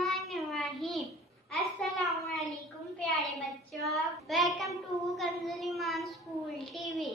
बिस्मिल्लाहिर्रहमानिर्रहीम। अस्सलामुअलैकुम प्यारे बच्चों, welcome to Kanzul Iman school TV.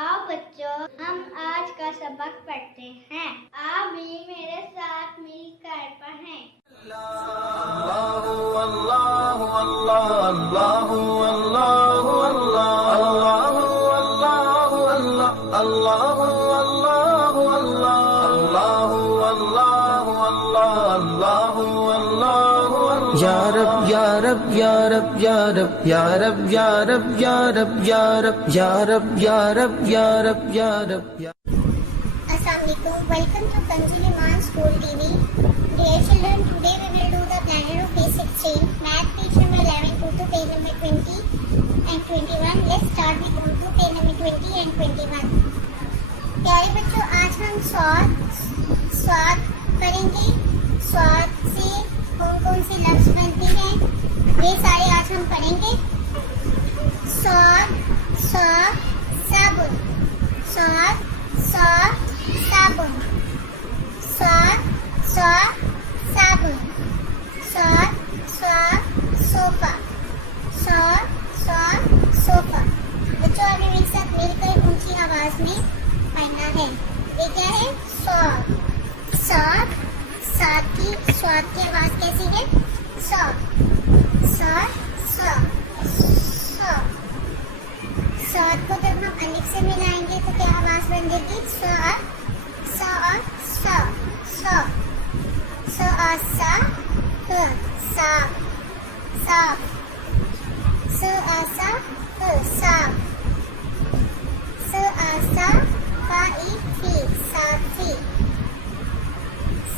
आओ बच्चों, हम आज का सबक पढ़ते हैं। आप भी मेरे साथ मिलकर पढ़ें। अल्लाहु अल्लाहु अल्लाह अल्लाहु अल्लाहु अल्लाह अल्लाहु अल्लाहु अल्लाह अल्लाहु अल्लाहु अल्लाह अल्लाहु अल्लाहु अल्लाह अल्लाहु अल्लाहु या रब या रब या रब या रब या रब या रब या रब या रब या रब या रब या रब या रब या Assalamualaikum. Welcome to Kanzul Iman School TV. Dear children, today we will do the planner of basic 3, math page number 11, go to page number 20 and 21. Let's start with go to page number 20 and 21. प्यारे बच्चों, आज हम स्वाद करेंगे। स्वाद से कौन कौन से लफ्ज बनते हैं ये सारे आज हम पढ़ेंगे। स्वाद साबुन, स्वाद साबुन, स्वाद साबुन, स्वाद सोफा, स्वाद सोफा। बच्चों आपने मेरे साथ मिलकर ऊंची आवाज में पढ़ना है। ये क्या है? स्वाद की आवाज कैसी है? स्वाद को जब हम अलिफ से मिलाएंगे तो क्या आवाज बन जाएगी? स्वाद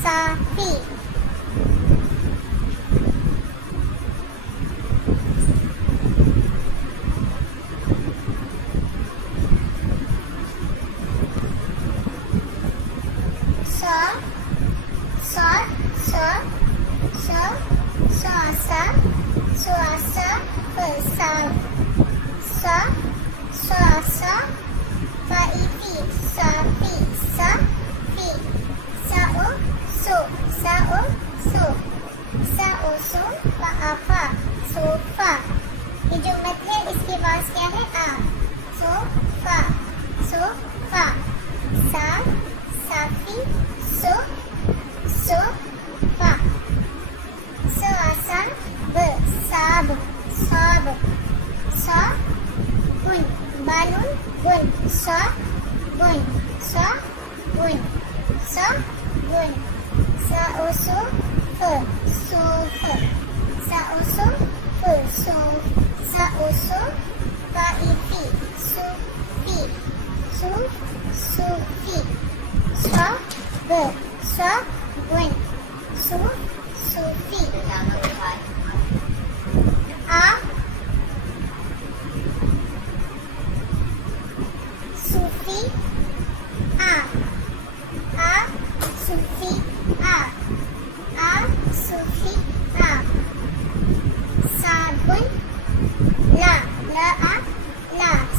साफी। सोफा। ये जो मत है इसके पास क्या है? आ। सोफा साफी सोफा। साबुन, बालून, बुन, साबुन, सूफी। साबुन,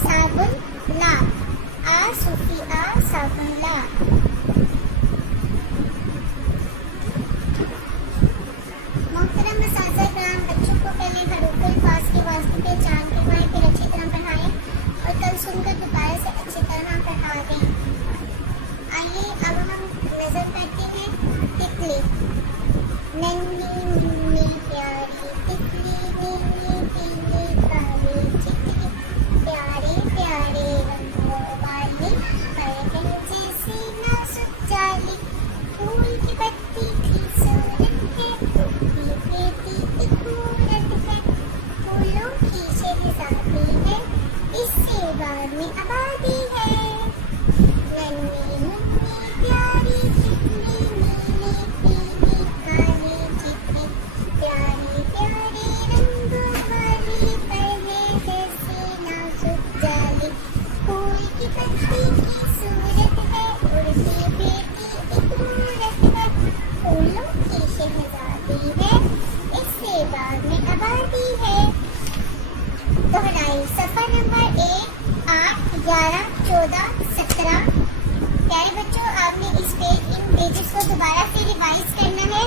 साबुन, सूफी, साबुन, मोहतरम असातिज़ा-ए-किराम, बच्चों को पहले हरूफ अल्फाज के वास्ते पहचान करवाएं, फिर अच्छी तरह पढ़ाएं और कल सुनकर दोबारा से अच्छी तरह पढ़ा दें। आइए अब हम नजर करते हैं तितली। नन्ही मुन्नी प्यारी तितली, नीली पीली काली तितली, प्यारे प्यारे रंगों वाली, बैगन जैसी नाजुक जाली, फूल की पत्ती की सूरत है, फूटी बेटी एक मूरत है, फूलों की शहज़ादी है, इससे बाग में आबादी है। नन्ही मुन्नी प्यारी तितली, नीली पीली काली तितली, प्यारे प्यारे रंगों वाली, पहले जैसी नाजुक जाली, फूल की पत्ती की सूरत है, उड़ती बेटी एक मूरत है, फूलों की शहज़ादी है, इससे बाग में आबादी है। दोहराई सफर नंबर 1, 8, 11, 14, 17। प्यारे बच्चों, आपने इन पेजेस को दोबारा से रिवाइज करना है।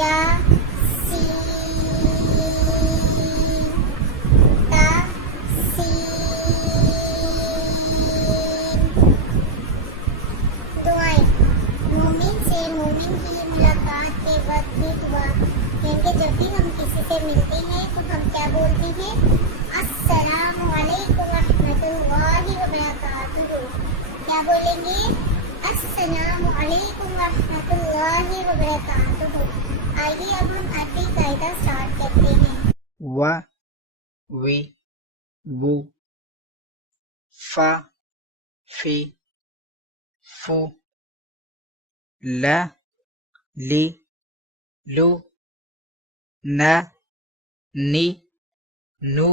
या सीन ता सीन। दुआएं। मोमिन से मोमिन की मुलाकात के वक्त भी दुआ, क्योंकि जब भी हम किसी से मिलते हैं तो हम क्या बोलते हैं? अस्सलामु अलैकुम रहमतुल्लाहि व बरकातुहू। क्या बोलेंगे? अस्सलामु अलैकुम रहमतुल्लाहि व बरकातुहू। आइए अब हम अरबी कायदा स्टार्ट करते हैं। व, वी, वु, फा, फी, फू, ल, ली, लू, न, नी, नू।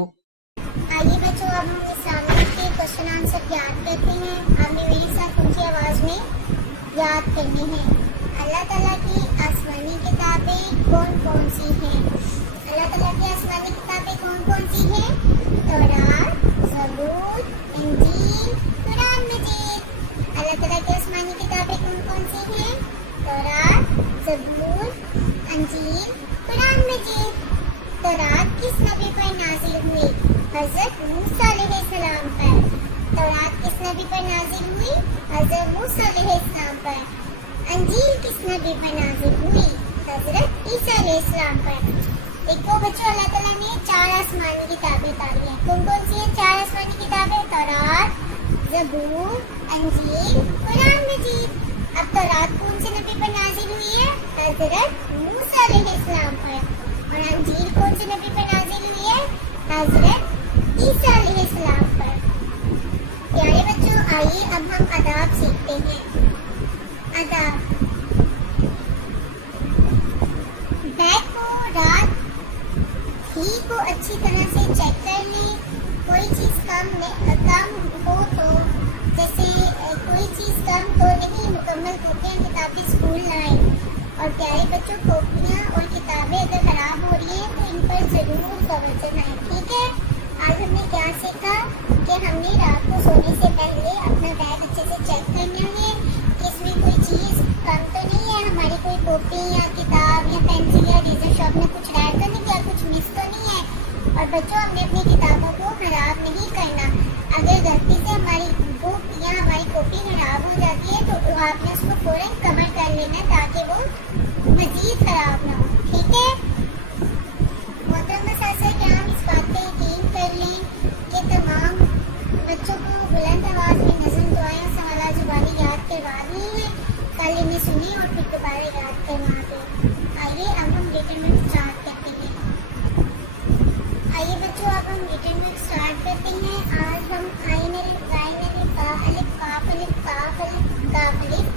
आइए बच्चों अब हम इस्लामिक के क्वेश्चन आंसर याद करते हैं। आपने मेरे साथ उनकी आवाज़ में याद करनी है। अल्लाह ताला की आसमानी किताबें कौन कौन सी हैं? अल्लाह ताला की आसमानी किताबें कौन कौन सी हैं? तौरात, ज़बूर, इंजील, कुरान मजीद। अल्लाह ताला की आसमानी किताबें कौन कौन सी हैं? तौरात, ज़बूर, इंजील, कुरान मजीद। तौरात किस नबी पर नाजिल हुई? हज़रत मूसा अलैहिस्सलाम पर। तौरात किस नबी पर नाजिल हुई? हज़रत मूसा अलैहिस्सलाम पर। इंजील किस नबी पर नाजिल हुई? हज़रत ईसा अलैहिस्सलाम पर। देखो बच्चों, अल्लाह ताला ने 4 आसमानी किताबें उतारी हैं। कौन कौन सी हैं 4 आसमानी किताबें? तौरात, ज़बूर, इंजील, कुरान मजीद। अब तौरात कौन से नबी पर नाजिल हुई है? हज़रत मूसा अलैहिस्सलाम पर। और इंजील कौन से नबी पर नाजिल हुई है? हज़रत ईसा अलैहिस्सलाम पर। प्यारे बच्चों, आइए अब हम आदाब सीखते हैं। आदाब। बैग को रात ही को अच्छी तरह से चेक कर लें। कोई चीज़ कम हो तो, जैसे कोई चीज़ कम तो नहीं, मुकम्मल कॉपियाँ किताबें स्कूल लाएं। और प्यारे बच्चों, कॉपियाँ और किताबें अगर खराब हो रही हैं तो इन पर ज़रूर तवज्जो दें, ठीक है? आज हमने क्या सीखा कि हमने रात को सोने से पहले अपना बैग अच्छे से चेक करना है कि इसमें कोई चीज़ कम तो नहीं है, हमारी कोई कॉपी या किताब या पेंसिल या रेजर शॉप में कुछ ऐड तो नहीं किया, कुछ मिस तो नहीं है। और बच्चों, हमने अपनी किताबों को खराब नहीं करना। अगर गलती से हमारी बुक या हमारी कॉपी खराब हो जाती है तो आपने उसको फ़ौरन कवर कर लेना ताकि वो मज़ीद खराब ना हो, ठीक है? मोहतरम सासा, क्या हम इस बात पे यकीन कर लें कि तमाम बच्चों को बुलंद आवाज़ में नज़म, दुआएं और सवालात ज़ुबानी याद करवा दी हैं? कल इन्हें सुनिए और फिर दोबारा याद करवा दें। आइए अब हम रिटन वर्क स्टार्ट करते हैं। आइए बच्चों, अब हम रिटन वर्क स्टार्ट करते हैं। आज हम आइन अलिफ, गाइन अलिफ, बा अलिफ, काफ अलिफ, काफ अलिफ, काफ अलिफ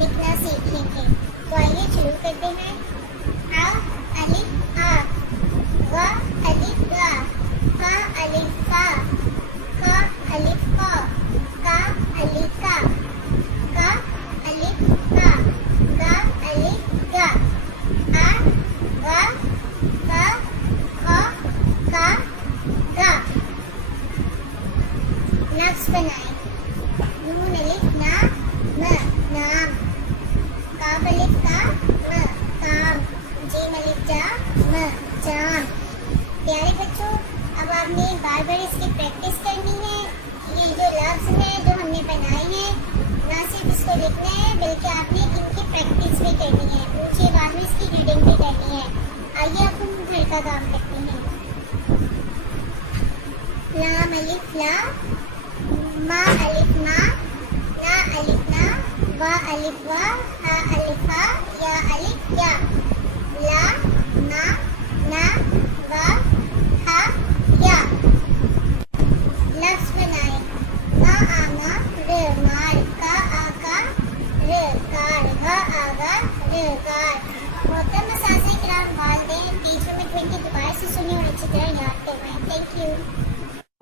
लिखना सीखेंगे। तो आइए शुरू करते हैं। आ अलिफ आ, व अलिफ गा, फा अलिफ फा, का अलिफ का, का अलिफ का, का अलिफ का, गा अलिफ गा, आ वा का, खा का, गा। लफ्ज़ बनाएं। नून अलिफ ना, म नाम, काफ अलिफ का, म काम, जीम अलिफ जा, म जाम। प्यारे बच्चों, अब आपने बार बार इसकी प्रैक्टिस करनी है। ये जो लफ्ज़ हैं जो हमने बनाए हैं, ना सिर्फ इसको लिखना है बल्कि आपने इनकी प्रैक्टिस भी करनी है, ऊँची आवाज़ में इसकी रीडिंग भी करनी है। आइए अब हम घर का काम करते हैं। लाम अलिफ ला, मा अलिफ मा, ना अलिफ ना, वा अलिफ वा, हा अलिफ हा, या अलिफ या। ला ना ना वा हा या। लफ्ज़ बनाएं। मा आमा र मार, का आका र कार, गा आगा र गार। मोहतरम सासे किराम, वालिदैन, टीचर में की दोबारा से सुनिए और अच्छी तरह याद करवाएं। Thank you.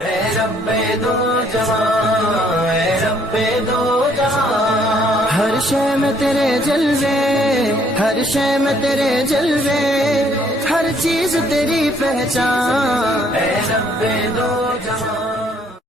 ए रब्बे दो जहां, ए रब्बे दो जहां, हर शय में तेरे जलवे, हर शय में तेरे जलवे, हर चीज तेरी पहचान। ए रब्बे दो